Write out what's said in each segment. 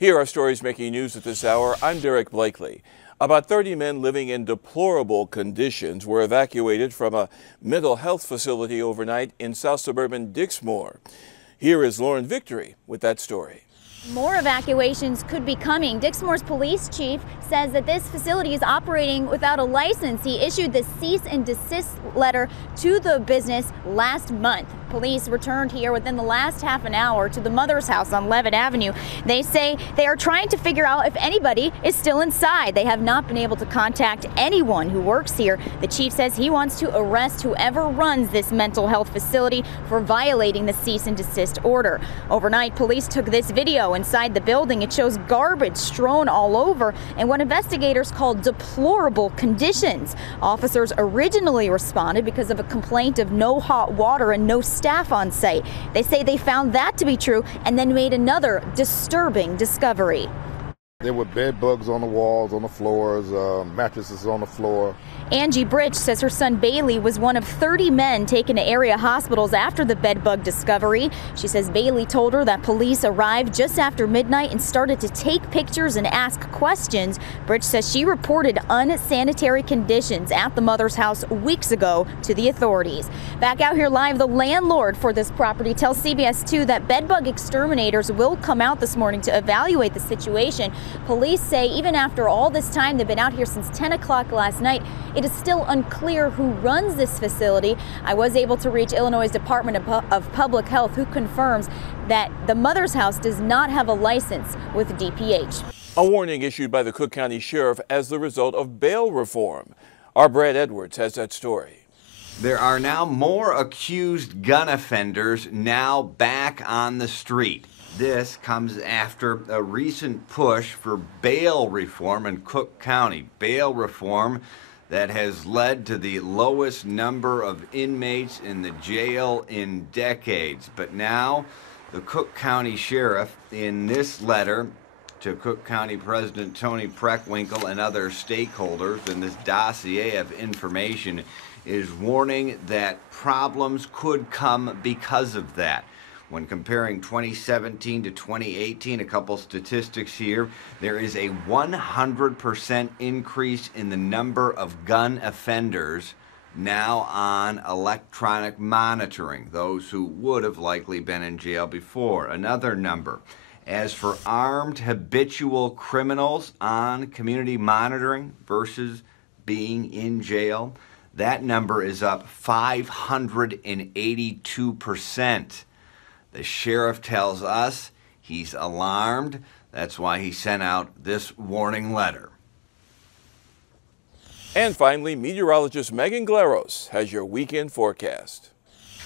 Here are stories making news at this hour. I'm Derek Blakely. About 30 men living in deplorable conditions were evacuated from a mental health facility overnight in south suburban Dixmoor. Here is Lauren Victory with that story. More evacuations could be coming. Dixmoor's police chief says that this facility is operating without a license. He issued the cease and desist letter to the business last month. Police returned here within the last half an hour to the mother's house on Levitt Avenue. They say they are trying to figure out if anybody is still inside. They have not been able to contact anyone who works here. The chief says he wants to arrest whoever runs this mental health facility for violating the cease and desist order. Overnight, police took this video inside the building. It shows garbage strewn all over and what investigators call deplorable conditions. Officers originally responded because of a complaint of no hot water and no staff on site. They say they found that to be true and then made another disturbing discovery. There were bed bugs on the walls, on the floors, mattresses on the floor. Angie Britch says her son Bailey was one of 30 men taken to area hospitals after the bed bug discovery. She says Bailey told her that police arrived just after midnight and started to take pictures and ask questions. Britch says she reported unsanitary conditions at the mother's house weeks ago to the authorities. Back out here live, the landlord for this property tells CBS 2 that bed bug exterminators will come out this morning to evaluate the situation. Police say even after all this time, they've been out here since 10 o'clock last night, it is still unclear who runs this facility. I was able to reach Illinois' Department of Public Health, who confirms that the mother's house does not have a license with DPH. A warning issued by the Cook County Sheriff as the result of bail reform. Our Brad Edwards has that story. There are now more accused gun offenders now back on the street. This comes after a recent push for bail reform in Cook County. Bail reform that has led to the lowest number of inmates in the jail in decades. But now the Cook County Sheriff, in this letter to Cook County President Tony Preckwinkle and other stakeholders in this dossier of information, is warning that problems could come because of that. When comparing 2017 to 2018, a couple statistics here, there is a 100% increase in the number of gun offenders now on electronic monitoring, those who would have likely been in jail before. Another number. As for armed habitual criminals on community monitoring versus being in jail, that number is up 582%. The sheriff tells us he's alarmed. That's why he sent out this warning letter. And finally, meteorologist Megan Glaros has your weekend forecast.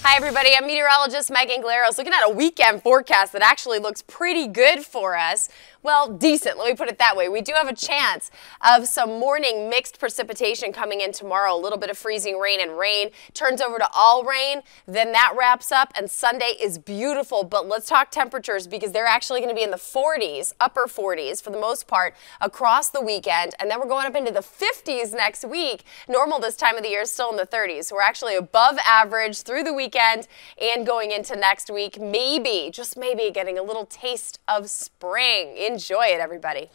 Hi everybody, I'm meteorologist Megan Glaros, looking at a weekend forecast that actually looks pretty good for us. Well, decent, let me put it that way. We do have a chance of some morning mixed precipitation coming in tomorrow. A little bit of freezing rain and rain turns over to all rain. Then that wraps up and Sunday is beautiful. But let's talk temperatures because they're actually going to be in the 40s, upper 40s for the most part across the weekend. And then we're going up into the 50s next week. Normal this time of the year is still in the 30s. So we're actually above average through the weekend and going into next week. Maybe, just maybe, getting a little taste of spring. Enjoy it, everybody.